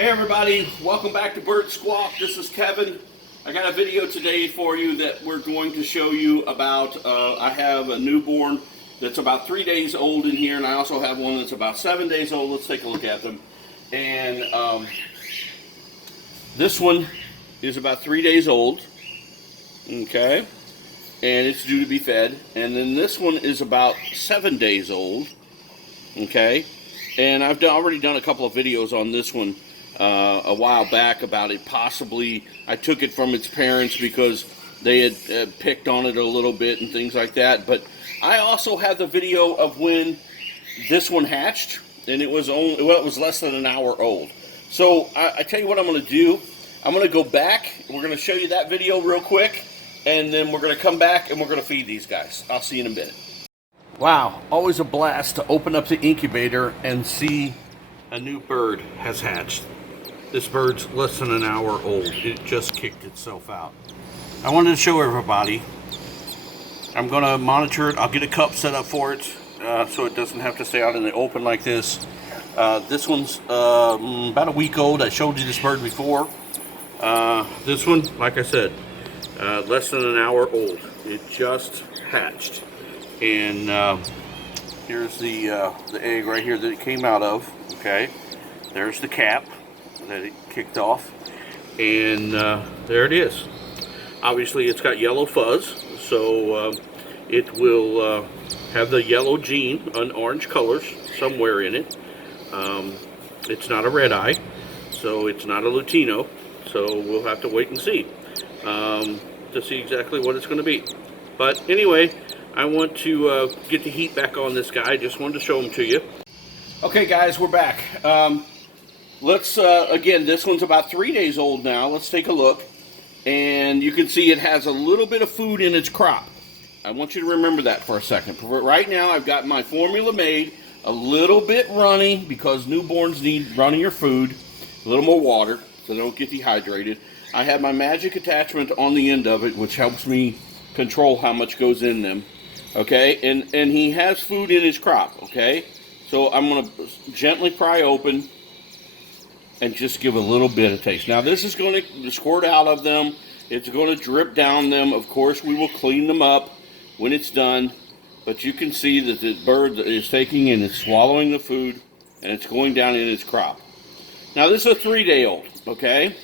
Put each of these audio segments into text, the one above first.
Hey everybody, welcome back to Bird Squawk. This is Kevin. I got a video today for you that we're going to show you about, I have a newborn that's about 3 days old in here, and I also have one that's about 7 days old. Let's take a look at them. And this one is about 3 days old, okay, and it's due to be fed. And then this one is about 7 days old, okay, and I've already done a couple of videos on this one a while back about it. Possibly I took it from its parents because they had picked on it a little bit and things like that. But I also have the video of when this one hatched, and it was only, well, it was less than an hour old. So I tell you what I'm going to do. I'm going to go back. We're going to show you that video real quick, and then we're going to come back and we're going to feed these guys. I'll see you in a minute. Wow, always a blast to open up the incubator and see a new bird has hatched. This bird's less than an hour old. It just kicked itself out. I wanted to show everybody. I'm going to monitor it. I'll get a cup set up for it so it doesn't have to stay out in the open like this. This one's about a week old. I showed you this bird before. This one, like I said, less than an hour old. It just hatched. And here's the egg right here that it came out of. Okay, there's the cap that it kicked off, and there it is. Obviously it's got yellow fuzz, so it will have the yellow gene and orange colors somewhere in it. It's not a red eye, so it's not a Latino, so we'll have to wait and see to see exactly what it's going to be. But anyway, I want to get the heat back on this guy. Just wanted to show him to you. Okay guys, we're back. Let's, again, this one's about 3 days old now. Let's take a look. And you can see it has a little bit of food in its crop. I want you to remember that for a second. Right now, I've got my formula made, a little bit runny, because newborns need runnier food, a little more water, so they don't get dehydrated. I have my magic attachment on the end of it, which helps me control how much goes in them. Okay, and he has food in his crop, okay? So I'm going to gently pry open and just give a little bit of taste. Now this is going to squirt out of them. It's going to drip down them. Of course, we will clean them up when it's done. But you can see that the bird is taking and it's swallowing the food, and it's going down in its crop. Now this is a 3-day-old, okay?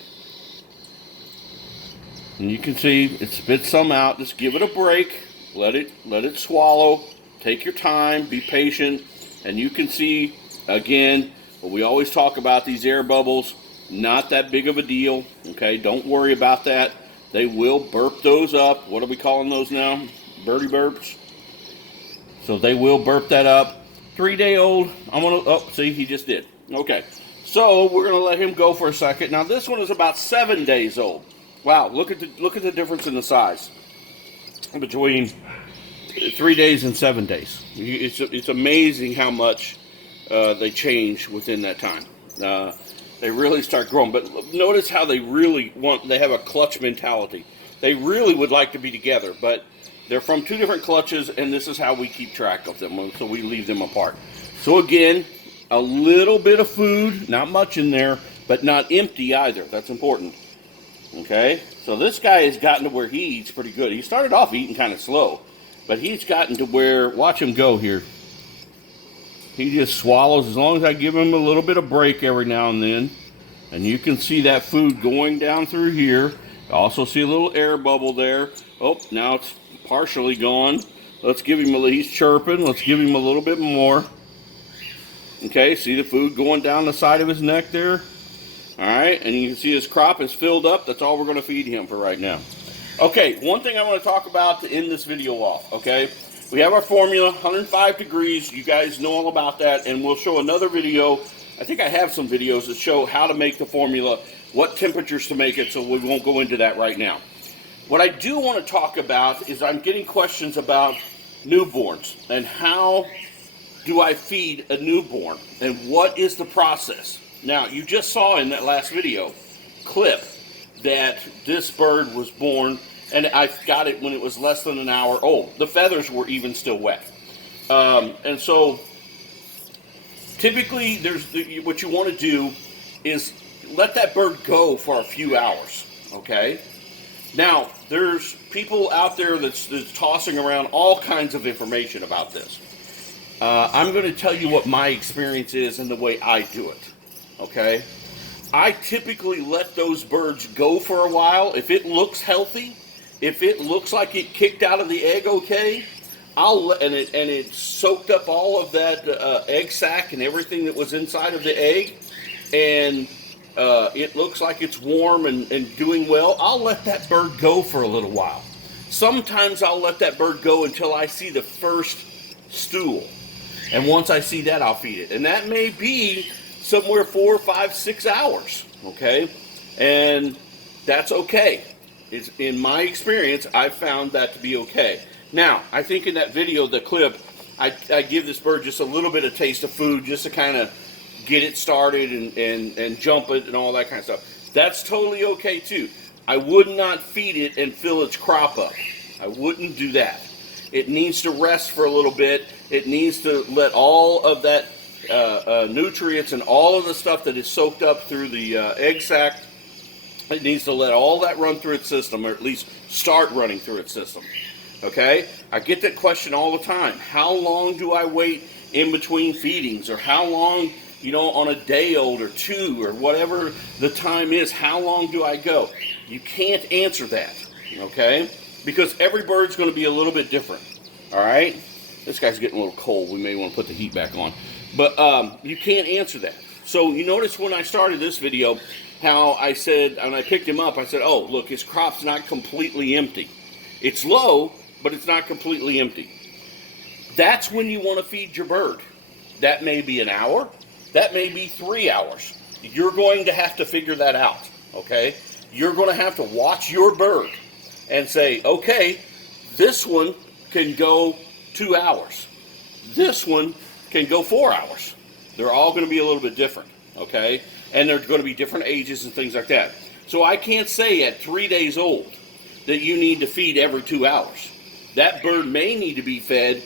And you can see it spits some out. Just give it a break. Let it swallow. Take your time. Be patient. And you can see, again, what we always talk about, these air bubbles, not that big of a deal, okay? Don't worry about that. They will burp those up. What are we calling those now? Birdie burps. So they will burp that up. 3-day-old, I'm gonna, oh, see, he just did. Okay, so we're gonna let him go for a second. Now this one is about 7 days old. Wow, look at the difference in the size between 3 days and 7 days. It's amazing how much they change within that time. They really start growing. But notice how they have a clutch mentality. They really would like to be together, but they're from 2 different clutches, and this is how we keep track of them, so we leave them apart. So again, a little bit of food, not much in there, but not empty either. That's important. Okay, so this guy has gotten to where he eats pretty good. He started off eating kind of slow, but he's gotten to where, watch him go here. He just swallows as long as I give him a little bit of break every now and then. And you can see that food going down through here. Also see a little air bubble there. Oh, now it's partially gone. Let's give him he's chirping. Let's give him a little bit more. Okay, see the food going down the side of his neck there? Alright, and you can see his crop is filled up. That's all we're going to feed him for right now. Okay, one thing I want to talk about to end this video off, okay? We have our formula, 105 degrees. You guys know all about that, and we'll show another video. I think I have some videos that show how to make the formula, what temperatures to make it, so we won't go into that right now. What I do want to talk about is I'm getting questions about newborns, and how do I feed a newborn, and what is the process? Now, you just saw in that last video clip that this bird was born, and I got it when it was less than an hour old. The feathers were even still wet. And so typically what you want to do is let that bird go for a few hours, okay? Now, there's people out there that's tossing around all kinds of information about this. I'm going to tell you what my experience is and the way I do it, okay? I typically let those birds go for a while. If it looks healthy, if it looks like it kicked out of the egg okay, and it soaked up all of that egg sac and everything that was inside of the egg, and it looks like it's warm and doing well, I'll let that bird go for a little while. Sometimes I'll let that bird go until I see the first stool. And once I see that, I'll feed it. And that may be somewhere 4, 5, 6 hours, okay? And that's okay. It's, in my experience, I've found that to be okay. Now, I think in that video, the clip, I give this bird just a little bit of taste of food just to kind of get it started and jump it and all that kind of stuff. That's totally okay too. I would not feed it and fill its crop up. I wouldn't do that. It needs to rest for a little bit. It needs to let all of that nutrients and all of the stuff that is soaked up through the egg sac, it needs to let all that run through its system, or at least start running through its system. Okay? I get that question all the time. How long do I wait in between feedings? Or how long, you know, on a day old or 2 or whatever the time is, how long do I go? You can't answer that. Okay? Because every bird's going to be a little bit different. All right? This guy's getting a little cold. We may want to put the heat back on. But you can't answer that. So you notice when I started this video how I said, and I picked him up, I said, oh, look, his crop's not completely empty. It's low, but it's not completely empty. That's when you want to feed your bird. That may be an hour. That may be 3 hours. You're going to have to figure that out, okay? You're going to have to watch your bird and say, okay, this one can go 2 hours. This one can go 4 hours. They're all going to be a little bit different, okay? And they're going to be different ages and things like that. So I can't say at 3 days old that you need to feed every 2 hours. That bird may need to be fed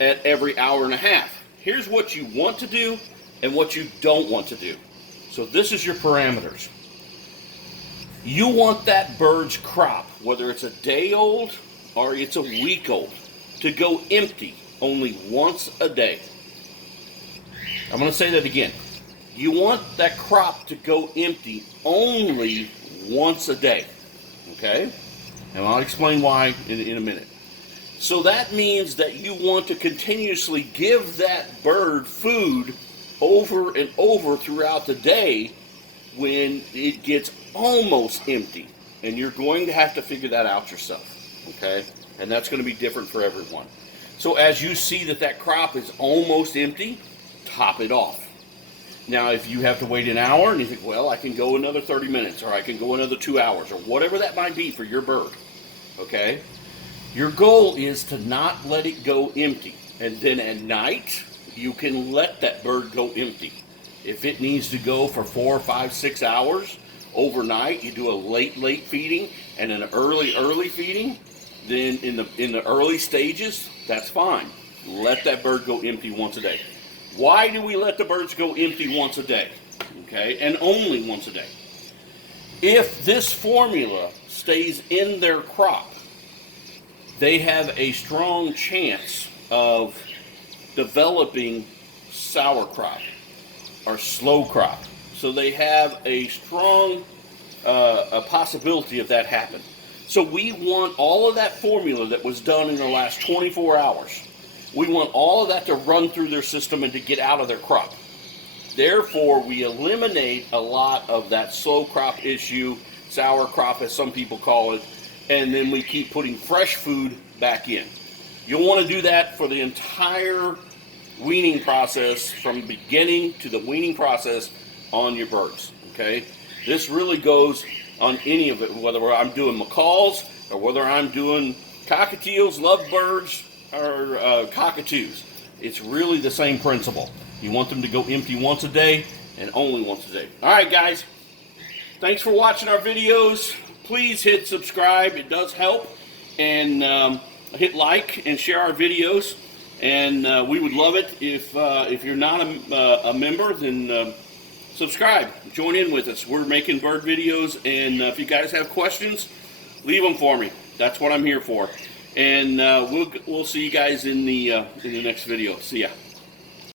at every hour and a half. Here's what you want to do and what you don't want to do. So this is your parameters. You want that bird's crop, whether it's a day old or it's a week old, to go empty only once a day. I'm going to say that again. You want that crop to go empty only once a day. Okay? And I'll explain why in a minute. So that means that you want to continuously give that bird food over and over throughout the day when it gets almost empty. And you're going to have to figure that out yourself. Okay? And that's going to be different for everyone. So as you see that that crop is almost empty, top it off. Now, if you have to wait an hour and you think, well, I can go another 30 minutes or I can go another 2 hours or whatever that might be for your bird, okay? Your goal is to not let it go empty. And then at night, you can let that bird go empty. If it needs to go for 4, 5, 6 hours overnight, you do a late feeding and an early feeding, then in the early stages, that's fine. Let that bird go empty once a day. Why do we let the birds go empty once a day? Okay, and only once a day. If this formula stays in their crop, they have a strong chance of developing sour crop or slow crop. So they have a strong a possibility of that happening. So we want all of that formula that was done in the last 24 hours. We want all of that to run through their system and to get out of their crop. Therefore, we eliminate a lot of that slow crop issue, sour crop as some people call it, and then we keep putting fresh food back in. You'll want to do that for the entire weaning process, from beginning to the weaning process on your birds, okay? This really goes on any of it, whether I'm doing macaws or whether I'm doing cockatiels, lovebirds, or cockatoos. It's really the same principle. You want them to go empty once a day and only once a day. All right, guys. Thanks for watching our videos. Please hit subscribe. It does help. And hit like and share our videos. And we would love it if you're not a member, then subscribe. Join in with us. We're making bird videos, and if you guys have questions, leave them for me. That's what I'm here for. And we'll see you guys in the next video. See ya.